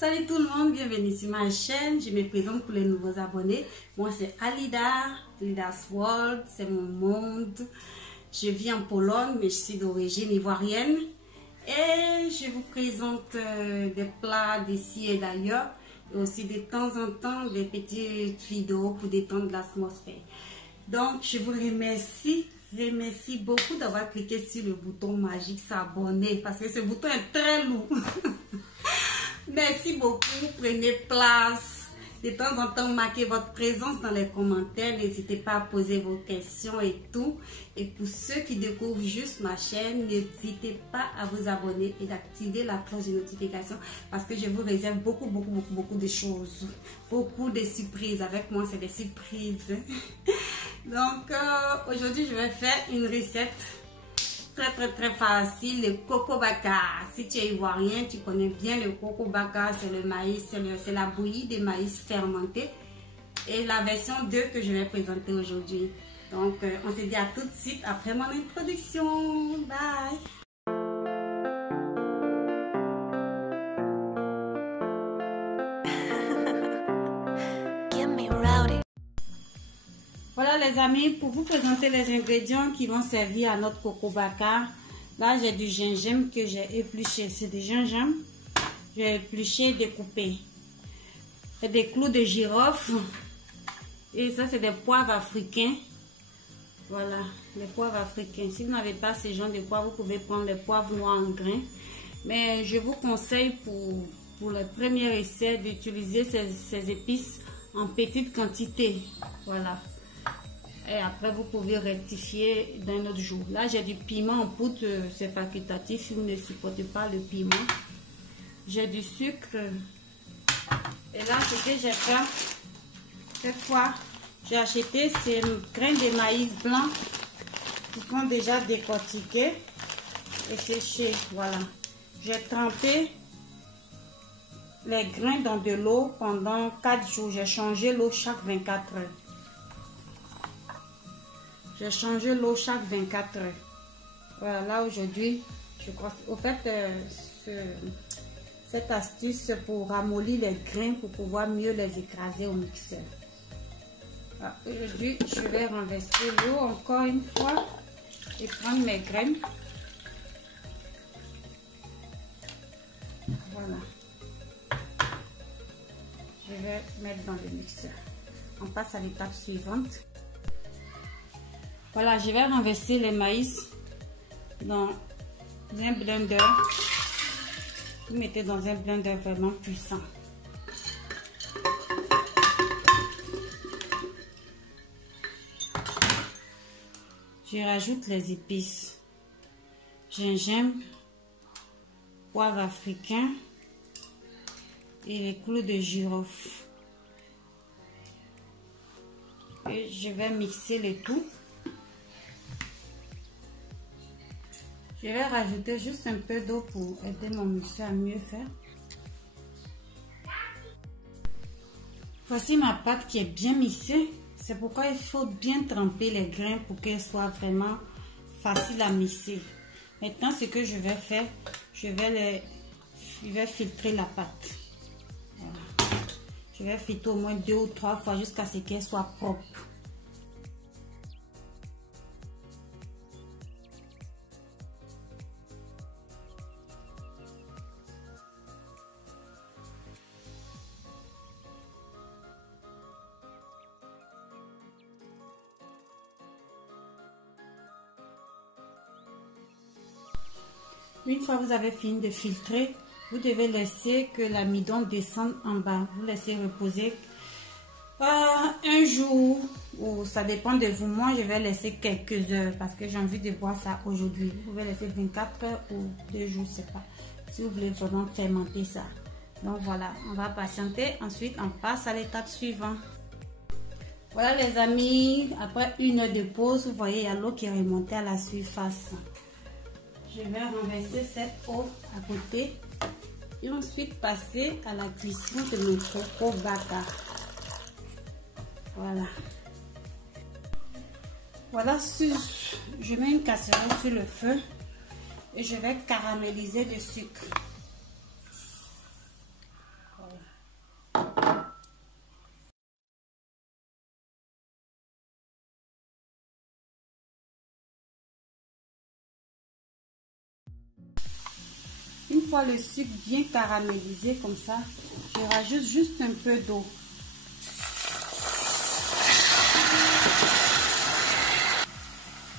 Salut tout le monde, bienvenue sur ma chaîne. Je me présente pour les nouveaux abonnés. Moi c'est Alida, Alida's World, c'est mon monde. Je vis en Pologne mais je suis d'origine ivoirienne. Et je vous présente des plats d'ici et d'ailleurs. Et aussi de temps en temps des petites vidéos pour détendre l'atmosphère. Donc je vous remercie beaucoup d'avoir cliqué sur le bouton magique s'abonner parce que ce bouton est très lourd. Merci beaucoup, prenez place. De temps en temps, marquez votre présence dans les commentaires. N'hésitez pas à poser vos questions et tout. Et pour ceux qui découvrent juste ma chaîne, n'hésitez pas à vous abonner et d'activer la cloche de notification parce que je vous réserve beaucoup de choses. Beaucoup de surprises. Avec moi, c'est des surprises. Donc, aujourd'hui, je vais faire une recette très facile, le coco baka. Si tu es ivoirien, tu connais bien le coco baka, c'est le maïs, c'est la bouillie de maïs fermenté. Et la version 2 que je vais présenter aujourd'hui. Donc, on se dit à tout de suite après mon introduction. Bye! Voilà les amis, pour vous présenter les ingrédients qui vont servir à notre coco baka. Là j'ai du gingembre que j'ai épluché, c'est du gingembre. J'ai épluché, découpé. C'est des clous de girofle. Et ça c'est des poivres africains. Voilà, les poivres africains. Si vous n'avez pas ce genre de poivre, vous pouvez prendre les poivres noirs en grains. Mais je vous conseille pour le premier essai d'utiliser ces épices en petite quantité. Voilà. Et après, vous pouvez rectifier d'un autre jour. Là, j'ai du piment en poudre, c'est facultatif si vous ne supportez pas le piment. J'ai du sucre. Et là, ce que j'ai fait, cette fois, j'ai acheté ces grains de maïs blanc qui sont déjà décortiqués et séchés. Voilà. J'ai trempé les grains dans de l'eau pendant 4 jours. J'ai changé l'eau chaque 24 heures. J'ai changé l'eau chaque 24 heures. Voilà, là aujourd'hui, je crois. Au fait, cette astuce, c'est pour ramollir les grains pour pouvoir mieux les écraser au mixeur. Aujourd'hui, je vais renverser l'eau encore une fois et prendre mes graines. Voilà. Je vais mettre dans le mixeur. On passe à l'étape suivante. Voilà, je vais renverser les maïs dans un blender. Vous mettez dans un blender vraiment puissant. Je rajoute les épices. Gingembre, poivre africain et les clous de girofle. Et je vais mixer le tout. Je vais rajouter juste un peu d'eau pour aider mon mixeur à mieux faire. Voici ma pâte qui est bien mixée. C'est pourquoi il faut bien tremper les grains pour qu'elle soit vraiment facile à mixer. Maintenant, ce que je vais faire, je vais filtrer la pâte. Voilà. Je vais filtrer au moins 2 ou 3 fois jusqu'à ce qu'elle soit propre. Une fois que vous avez fini de filtrer, vous devez laisser que l'amidon descende en bas. Vous laissez reposer un jour ou ça dépend de vous. Moi, je vais laisser quelques heures parce que j'ai envie de boire ça aujourd'hui. Vous pouvez laisser 24 heures ou 2 jours, je ne sais pas. Si vous voulez vraiment fermenter ça. Donc voilà, on va patienter. Ensuite, on passe à l'étape suivante. Voilà les amis, après 1 heure de pause, vous voyez, il y a l'eau qui est remontée à la surface. Je vais renverser cette eau à côté et ensuite passer à la cuisson de mon coco baka. Voilà. Voilà, je mets une casserole sur le feu et je vais caraméliser le sucre. fois le sucre bien caramélisé comme ça, je rajoute juste un peu d'eau.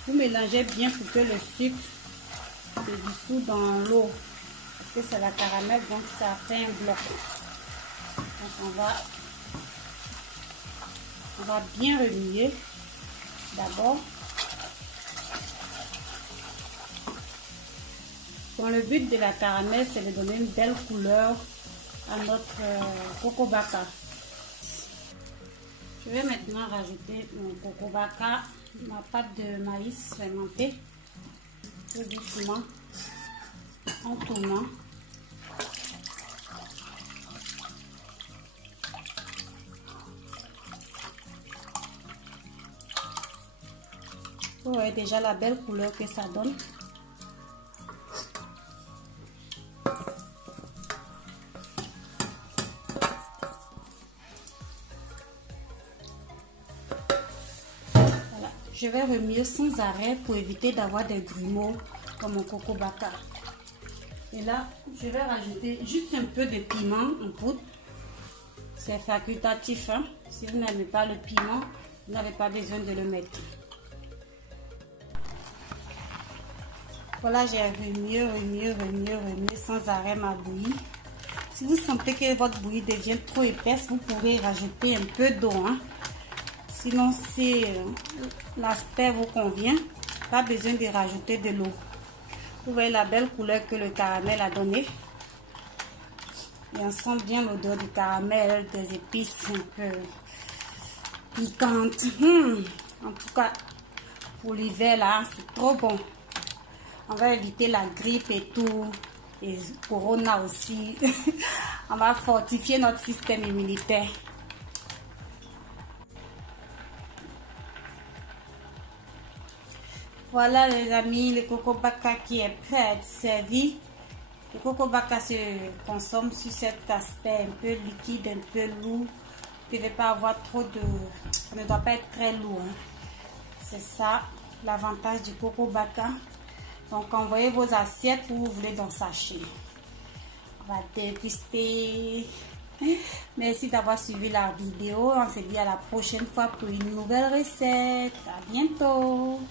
Vous mélangez bien pour que le sucre se dissout dans l'eau. Parce que c'est la caramel, donc ça fait un bloc. Donc on va bien remuer d'abord. Bon, le but de la caramel, c'est de donner une belle couleur à notre coco baka. Je vais maintenant rajouter mon coco baka, ma pâte de maïs fermentée, tout doucement, en tournant. Vous voyez déjà la belle couleur que ça donne. Je vais remuer sans arrêt pour éviter d'avoir des grumeaux comme mon coco baka. Et là, je vais rajouter juste un peu de piment en poudre. C'est facultatif, hein? Si vous n'aimez pas le piment, vous n'avez pas besoin de le mettre. Voilà, j'ai remué sans arrêt ma bouillie. Si vous sentez que votre bouillie devient trop épaisse, vous pouvez rajouter un peu d'eau, hein? Sinon, si l'aspect vous convient, pas besoin de rajouter de l'eau. Vous voyez la belle couleur que le caramel a donné. Et on sent bien l'odeur du caramel, des épices un peu piquantes. En tout cas, pour l'hiver là, c'est trop bon. On va éviter la grippe et tout, et corona aussi. On va fortifier notre système immunitaire. Voilà les amis, le coco baka qui est prêt à être servi. Le coco baka se consomme sur cet aspect un peu liquide, un peu lourd. Vous ne devez pas avoir trop de... Ça ne doit pas être très lourd. Hein. C'est ça l'avantage du coco baka. Donc envoyez vos assiettes où vous voulez dans le sachet. On va déguster. Merci d'avoir suivi la vidéo. On se dit à la prochaine fois pour une nouvelle recette. À bientôt.